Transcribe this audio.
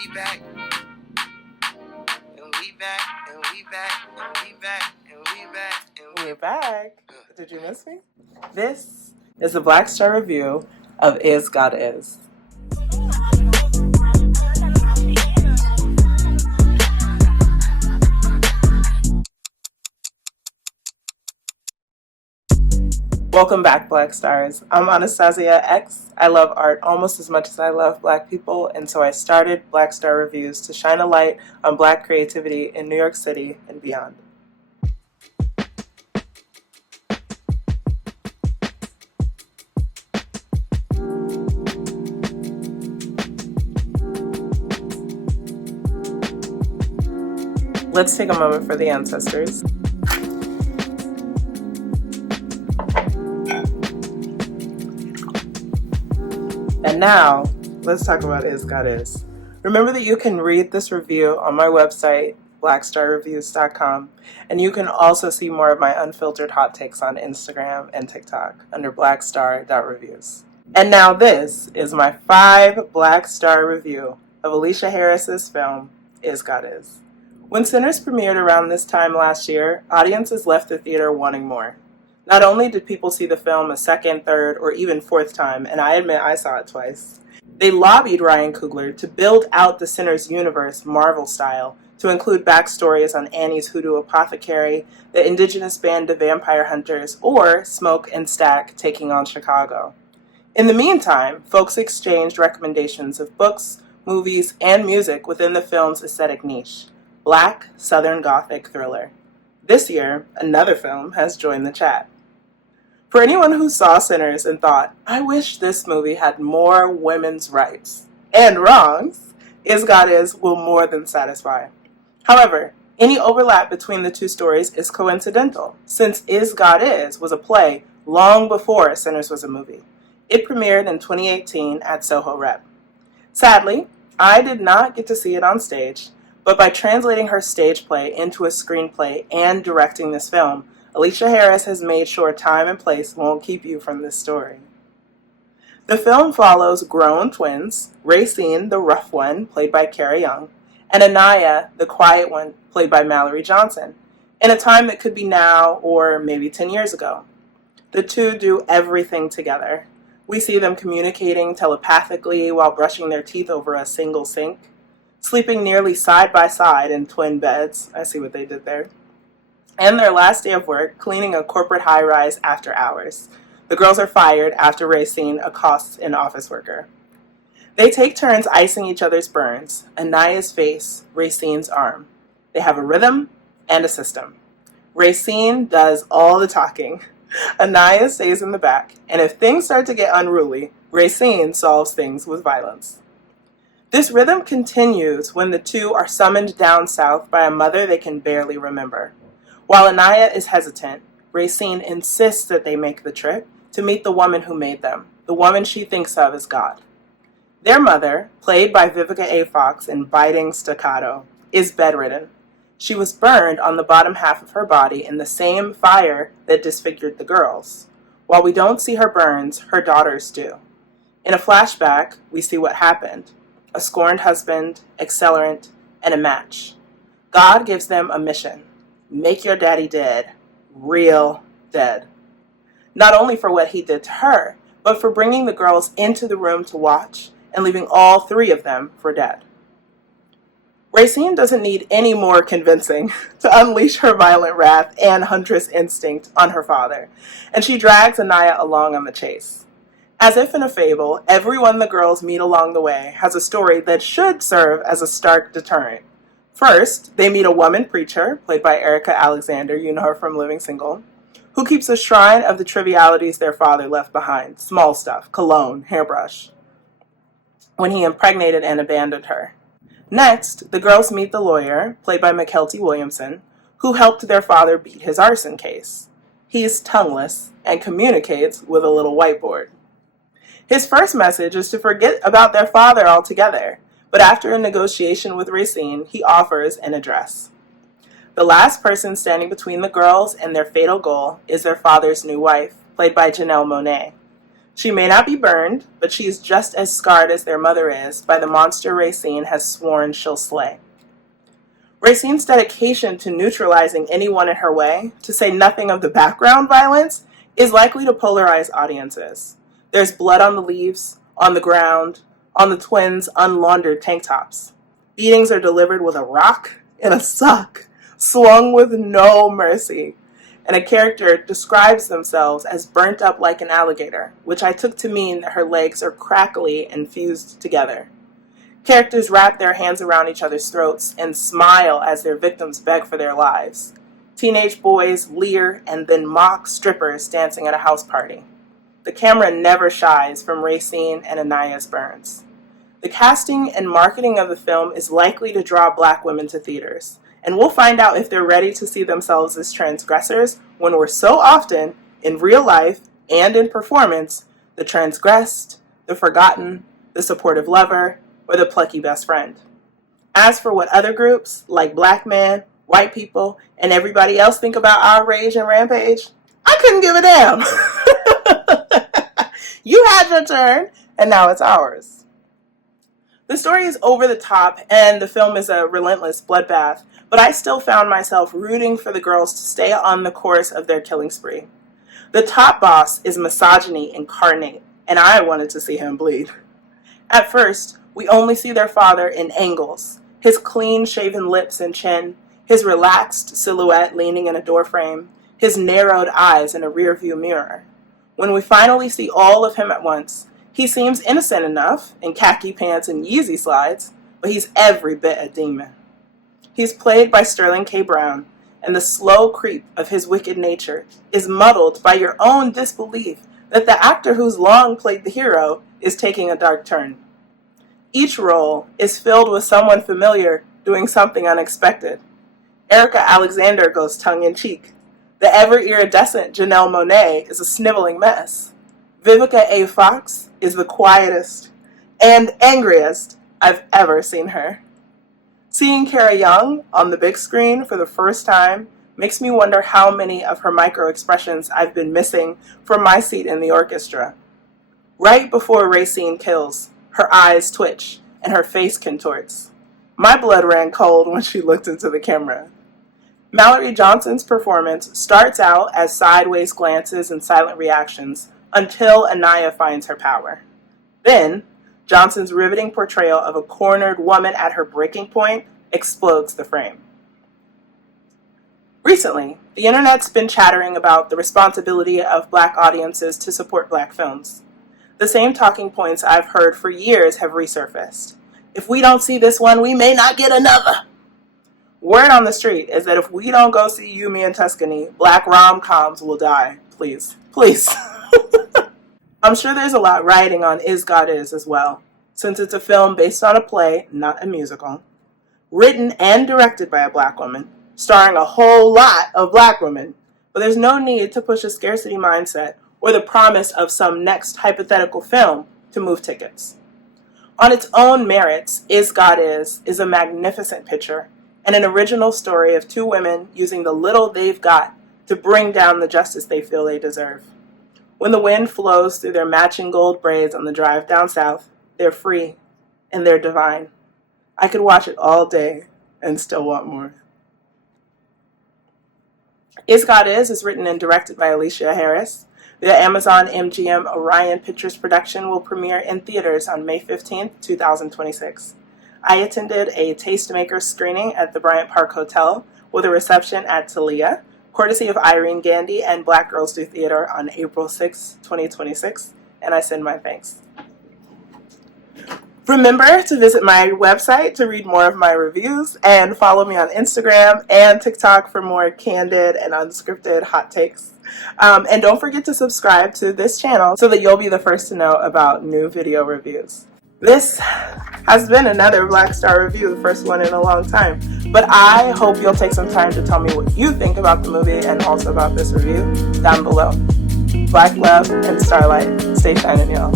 We back, and we back, and we back, and we back, and we back, and We're back. Did you miss me? This is the Black Star review of Is God Is. Welcome back, Black Stars. I'm Anastazia X. I love art almost as much as I love Black people, and so I started Black Star Reviews to shine a light on Black creativity in New York City and beyond. Let's take a moment for the ancestors. And now, let's talk about Is God Is. Remember that you can read this review on my website, blackstarreviews.com, and you can also see more of my unfiltered hot takes on Instagram and TikTok under blackstar.reviews. And now this is my 5 Black Star review of Aleshea Harris's film, Is God Is. When Sinners premiered around this time last year, audiences left the theater wanting more. Not only did people see the film a second, third, or even fourth time, and I admit I saw it twice, they lobbied Ryan Coogler to build out the Sinners universe Marvel style to include backstories on Annie's hoodoo apothecary, the indigenous band of vampire hunters, or Smoke and Stack taking on Chicago. In the meantime, folks exchanged recommendations of books, movies, and music within the film's aesthetic niche. Black Southern Gothic thriller. This year, another film has joined the chat. For anyone who saw Sinners and thought, I wish this movie had more women's rights and wrongs, Is God Is will more than satisfy. However, any overlap between the two stories is coincidental, since Is God Is was a play long before Sinners was a movie. It premiered in 2018 at Soho Rep. Sadly, I did not get to see it on stage, but by translating her stage play into a screenplay and directing this film, Aleshea Harris has made sure time and place won't keep you from this story. The film follows grown twins, Racine, the rough one, played by Kara Young, and Anaya, the quiet one, played by Mallori Johnson, in a time that could be now or maybe 10 years ago. The two do everything together. We see them communicating telepathically while brushing their teeth over a single sink, sleeping nearly side by side in twin beds. I see what they did there. And their last day of work, cleaning a corporate high-rise after hours. The girls are fired after Racine accosts an office worker. They take turns icing each other's burns, Anaya's face, Racine's arm. They have a rhythm and a system. Racine does all the talking. Anaya stays in the back, and if things start to get unruly, Racine solves things with violence. This rhythm continues when the two are summoned down south by a mother they can barely remember. While Anaya is hesitant, Racine insists that they make the trip to meet the woman who made them, the woman she thinks of as God. Their mother, played by Vivica A. Fox in biting staccato, is bedridden. She was burned on the bottom half of her body in the same fire that disfigured the girls. While we don't see her burns, her daughters do. In a flashback, we see what happened. A scorned husband, accelerant, and a match. God gives them a mission. Make your daddy dead. Real dead. Not only for what he did to her, but for bringing the girls into the room to watch and leaving all 3 of them for dead. Racine doesn't need any more convincing to unleash her violent wrath and huntress instinct on her father, and she drags Anaya along on the chase. As if in a fable, everyone the girls meet along the way has a story that should serve as a stark deterrent. First, they meet a woman preacher, played by Erika Alexander, you know her from Living Single, who keeps a shrine of the trivialities their father left behind, small stuff, cologne, hairbrush, when he impregnated and abandoned her. Next, the girls meet the lawyer, played by Mykelti Williamson, who helped their father beat his arson case. He is tongueless and communicates with a little whiteboard. His first message is to forget about their father altogether, but after a negotiation with Racine, he offers an address. The last person standing between the girls and their fatal goal is their father's new wife, played by Janelle Monáe. She may not be burned, but she's just as scarred as their mother is by the monster Racine has sworn she'll slay. Racine's dedication to neutralizing anyone in her way, to say nothing of the background violence, is likely to polarize audiences. There's blood on the leaves, on the ground, on the twins' unlaundered tank tops. Beatings are delivered with a rock and a sock, swung with no mercy. And a character describes themselves as burnt up like an alligator, which I took to mean that her legs are crackly and fused together. Characters wrap their hands around each other's throats and smile as their victims beg for their lives. Teenage boys leer and then mock strippers dancing at a house party. The camera never shies from Racine and Anaya's burns. The casting and marketing of the film is likely to draw Black women to theaters, and we'll find out if they're ready to see themselves as transgressors when we're so often, in real life and in performance, the transgressed, the forgotten, the supportive lover, or the plucky best friend. As for what other groups, like Black men, white people, and everybody else think about our rage and rampage, I couldn't give a damn. You had your turn, and now it's ours. The story is over the top, and the film is a relentless bloodbath, but I still found myself rooting for the girls to stay on the course of their killing spree. The top boss is misogyny incarnate, and I wanted to see him bleed. At first, we only see their father in angles, his clean-shaven lips and chin, his relaxed silhouette leaning in a doorframe, his narrowed eyes in a rearview mirror. When we finally see all of him at once, he seems innocent enough in khaki pants and Yeezy slides, but he's every bit a demon. He's played by Sterling K. Brown, and the slow creep of his wicked nature is muddled by your own disbelief that the actor who's long played the hero is taking a dark turn. Each role is filled with someone familiar doing something unexpected. Erika Alexander goes tongue-in-cheek. The ever-iridescent Janelle Monáe is a sniveling mess. Vivica A. Fox is the quietest and angriest I've ever seen her. Seeing Kara Young on the big screen for the first time makes me wonder how many of her micro-expressions I've been missing from my seat in the orchestra. Right before Racine kills, her eyes twitch and her face contorts. My blood ran cold when she looked into the camera. Mallori Johnson's performance starts out as sideways glances and silent reactions until Anaya finds her power. Then, Johnson's riveting portrayal of a cornered woman at her breaking point explodes the frame. Recently, the internet's been chattering about the responsibility of Black audiences to support Black films. The same talking points I've heard for years have resurfaced. If we don't see this one, we may not get another. Word on the street is that if we don't go see You, Me, and Tuscany, Black rom-coms will die. Please. Please. I'm sure there's a lot riding on Is God Is as well, since it's a film based on a play, not a musical, written and directed by a Black woman, starring a whole lot of Black women, but there's no need to push a scarcity mindset or the promise of some next hypothetical film to move tickets. On its own merits, Is God Is a magnificent picture and an original story of two women using the little they've got to bring down the justice they feel they deserve. When the wind flows through their matching gold braids on the drive down south, they're free and they're divine. I could watch it all day and still want more. Is God Is written and directed by Aleshea Harris. The Amazon MGM Orion Pictures production will premiere in theaters on May 15th, 2026. I attended a Tastemaker screening at the Bryant Park Hotel with a reception at Talia, courtesy of Irene, Gandy, and Black Girls Do Theater on April 6, 2026, and I send my thanks. Remember to visit my website to read more of my reviews and follow me on Instagram and TikTok for more candid and unscripted hot takes. And don't forget to subscribe to this channel so that you'll be the first to know about new video reviews. This has been another Black Star review, the first one in a long time. But I hope you'll take some time to tell me what you think about the movie and also about this review down below. Black love and starlight. Stay shining, y'all.